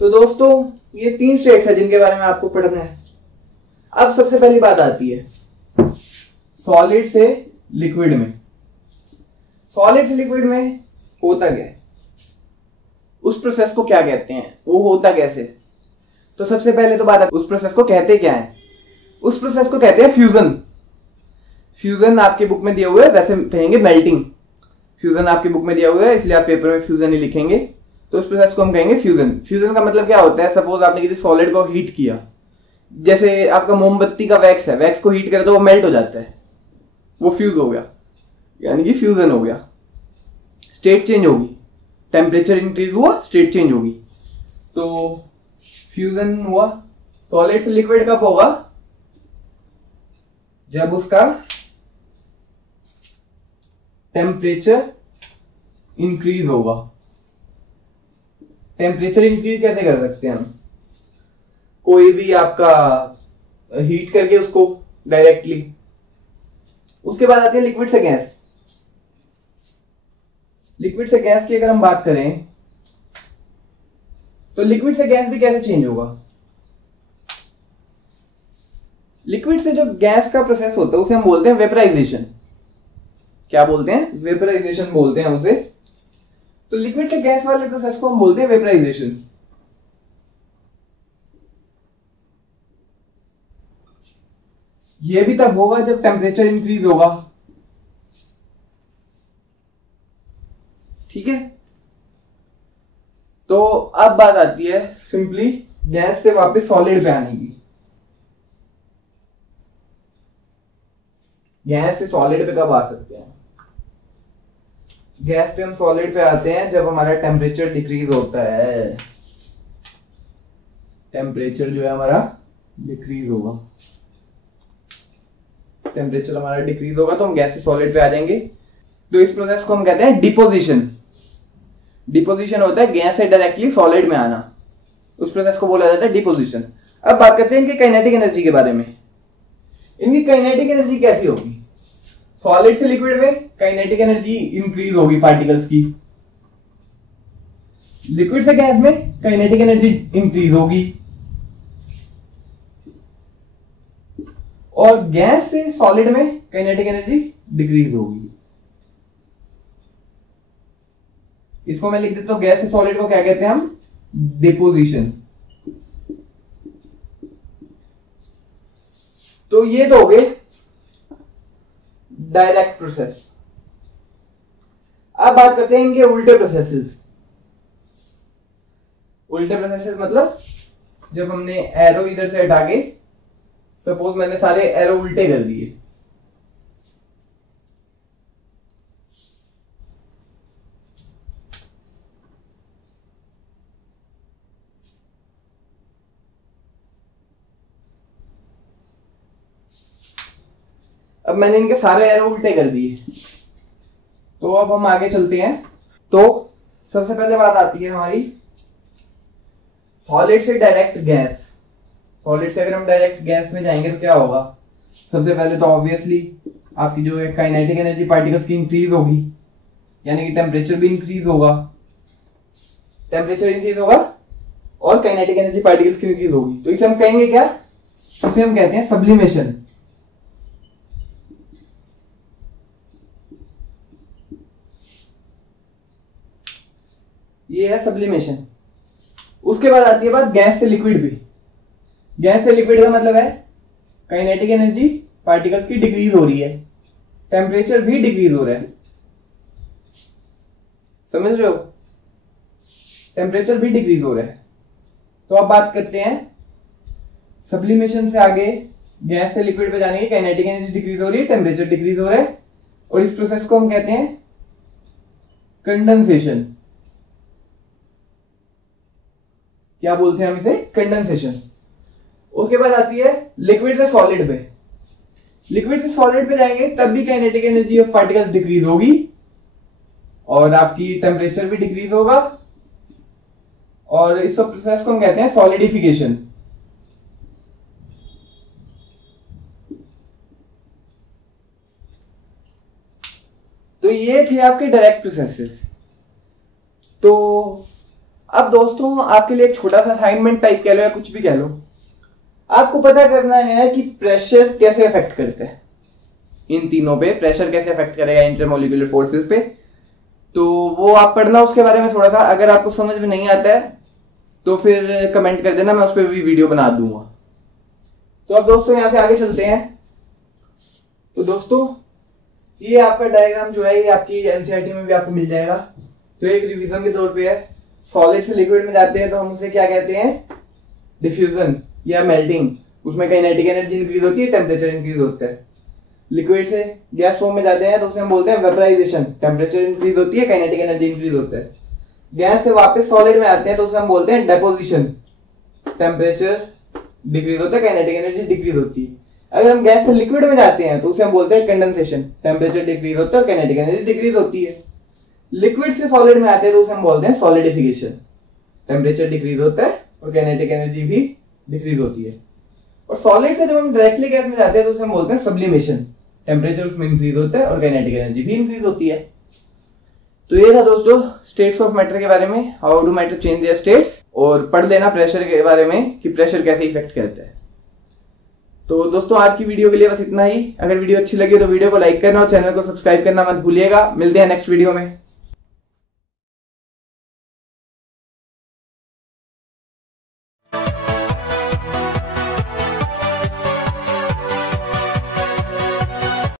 तो दोस्तों ये 3 स्टेट्स है जिनके बारे में आपको पढ़ना है। अब सबसे पहली बात आती है सॉलिड से लिक्विड में। सॉलिड से लिक्विड में होता क्या है, उस प्रोसेस को क्या कहते हैं, वो होता कैसे। तो सबसे पहले तो बात उस प्रोसेस को कहते क्या है। उस प्रोसेस को कहते हैं फ्यूजन। फ्यूजन आपके बुक में दिया हुआ है, वैसे कहेंगे मेल्टिंग। फ्यूजन आपकी बुक में दिया हुआ है इसलिए आप पेपर में फ्यूजन ही लिखेंगे। तो उस प्रोसेस को हम कहेंगे फ्यूजन। फ्यूजन का मतलब क्या होता है, सपोज आपने किसी सॉलिड को हीट किया, जैसे आपका मोमबत्ती का वैक्स है, वैक्स को हीट करे तो वो मेल्ट हो जाता है, वो फ्यूज हो गया, यानी कि फ्यूजन हो गया। स्टेट चेंज होगी, टेम्परेचर इंक्रीज हुआ, स्टेट चेंज होगी, तो फ्यूजन हुआ। सॉलिड से लिक्विड कब होगा, जब उसका टेम्परेचर इंक्रीज होगा। टेम्परेचर इंक्रीज कैसे कर सकते हैं हम, कोई भी आपका हीट करके उसको डायरेक्टली। उसके बाद आती है लिक्विड से गैस। लिक्विड से गैस की अगर हम बात करें तो लिक्विड से गैस भी कैसे चेंज होगा। लिक्विड से जो गैस का प्रोसेस होता है उसे हम बोलते हैं वेपराइजेशन। क्या बोलते हैं, वेपराइजेशन बोलते हैं उसे। तो लिक्विड से गैस वाले प्रोसेस को हम बोलते हैं वेपराइजेशन। यह भी तब होगा जब टेम्परेचर इंक्रीज होगा, ठीक है। तो अब बात आती है सिंपली गैस से वापस सॉलिड पे आने की। गैस से सॉलिड पे कब आ सकते हैं, गैस पे हम सॉलिड पे आते हैं जब हमारा टेम्परेचर डिक्रीज होता है। टेम्परेचर जो है हमारा डिक्रीज होगा, टेम्परेचर हमारा डिक्रीज होगा तो हम गैस से सॉलिड पे आ जाएंगे। तो इस प्रोसेस को हम कहते हैं डिपोजिशन। डिपोजिशन होता है गैस से डायरेक्टली सॉलिड में आना, उस प्रोसेस को बोला जाता है डिपोजिशन। अब बात करते हैं इनकी काइनेटिक एनर्जी के बारे में। इनकी काइनेटिक एनर्जी कैसी होगी, सॉलिड से लिक्विड में काइनेटिक एनर्जी इंक्रीज होगी पार्टिकल्स की, लिक्विड से गैस में काइनेटिक एनर्जी इंक्रीज होगी, और गैस से सॉलिड में काइनेटिक एनर्जी डिक्रीज होगी। इसको मैं लिख देता हूं, गैस से सॉलिड को क्या कहते हैं हम, डिपोजिशन। तो ये तो हो गए डायरेक्ट प्रोसेस। अब बात करते हैं इनके उल्टे प्रोसेसेस। उल्टे प्रोसेसेस मतलब जब हमने एरो इधर से हटा के, सपोज मैंने सारे एरो उल्टे कर दिए, अब मैंने इनके सारे एरो उल्टे कर दिए। तो अब हम आगे चलते हैं। तो सबसे पहले बात आती है हमारी सॉलिड से डायरेक्ट गैस। सॉलिड से अगर हम डायरेक्ट गैस में जाएंगे तो क्या होगा, सबसे पहले तो ऑब्वियसली आपकी जो है काइनेटिक एनर्जी पार्टिकल्स की इंक्रीज होगी, यानी कि टेम्परेचर भी इंक्रीज होगा। टेम्परेचर इंक्रीज होगा और काइनेटिक एनर्जी पार्टिकल्स की इंक्रीज होगी। तो इसे हम कहेंगे क्या, इसे हम कहते हैं सब्लिमेशन। ये है सब्लिमेशन। उसके बाद आती है बात गैस से लिक्विड भी। गैस से लिक्विड का मतलब है काइनेटिक एनर्जी पार्टिकल्स की डिक्रीज हो रही है, टेम्परेचर भी डिक्रीज हो रहा है, समझ रहे हो, टेम्परेचर भी डिक्रीज हो रहा है। तो अब बात करते हैं सब्लिमेशन से आगे गैस से लिक्विड पे जाने की, काइनेटिक एनर्जी डिक्रीज हो रही है, टेम्परेचर डिक्रीज हो रहा है, और इस प्रोसेस को हम कहते हैं कंडेंसेशन। क्या बोलते हैं हम इसे, कंडेंसेशन। उसके बाद आती है लिक्विड से सॉलिड पे। लिक्विड से सॉलिड पे जाएंगे तब भी kinetic energy of particles decrease होगी और आपकी टेम्परेचर भी डिक्रीज होगा, और इस प्रोसेस को हम कहते हैं सॉलिडिफिकेशन। तो ये थे आपके डायरेक्ट प्रोसेसेस। तो अब दोस्तों आपके लिए एक छोटा सा असाइनमेंट टाइप कह लो या कुछ भी कह लो, आपको पता करना है कि प्रेशर कैसे अफेक्ट करता है, इन तीनों पे प्रेशर कैसे अफेक्ट करेगा इंटरमोलिकुलर फोर्सेस पे। तो वो आप पढ़ना उसके बारे में थोड़ा सा, अगर आपको समझ में नहीं आता है तो फिर कमेंट कर देना, मैं उस पर भी वीडियो बना दूंगा। तो अब दोस्तों यहां से आगे चलते हैं। तो दोस्तों ये आपका डायग्राम जो है ये आपकी एनसीईआरटी में भी आपको मिल जाएगा। तो एक रिवीजन के तौर पे है, सॉलिड से लिक्विड में जाते हैं तो हम उसे क्या कहते हैं, डिफ्यूजन या मेल्टिंग। उसमें काइनेटिक एनर्जी इंक्रीज होती है, टेम्परेचर इंक्रीज होता है। लिक्विड से गैस फॉर्म में जाते हैं तो उसे हम बोलते हैं वेपराइजेशन, टेम्परेचर इंक्रीज होती है, काइनेटिक एनर्जी इंक्रीज होता है। गैस से वापस सॉलिड में आते हैं तो उसे हम बोलते हैं डेपोजिशन, टेम्परेचर डिक्रीज होता है, काइनेटिक एनर्जी डिक्रीज होती है। अगर हम गैस से लिक्विड में जाते हैं तो उसे हम बोलते हैं कंडेंसेशन, टेम्परेचर डिक्रीज होता है, काइनेटिक एनर्जी डिक्रीज होती है। लिक्विड से सॉलिड में आते हैं तो उसे हम बोलते हैं सॉलिडिफिकेशन, टेम्परेचर डिक्रीज होता है और काइनेटिक एनर्जी भी डिक्रीज होती है। और सॉलिड से जब हम डायरेक्टली गैस में जाते हैं तो उसे हम बोलते हैं सब्लिमेशन, टेम्परेचर उसमें इंक्रीज होता है और काइनेटिक एनर्जी भी इंक्रीज होती है। तो ये था दोस्तों स्टेट्स ऑफ मैटर के बारे में, how do matter change their states, और पढ़ लेना प्रेशर के बारे में कि प्रेशर कैसे इफेक्ट करता है। तो दोस्तों आज की वीडियो के लिए बस इतना ही। अगर वीडियो अच्छी लगी तो वीडियो को लाइक करना और चैनल को सब्सक्राइब करना मत भूलिएगा। मिलते हैं नेक्स्ट वीडियो में।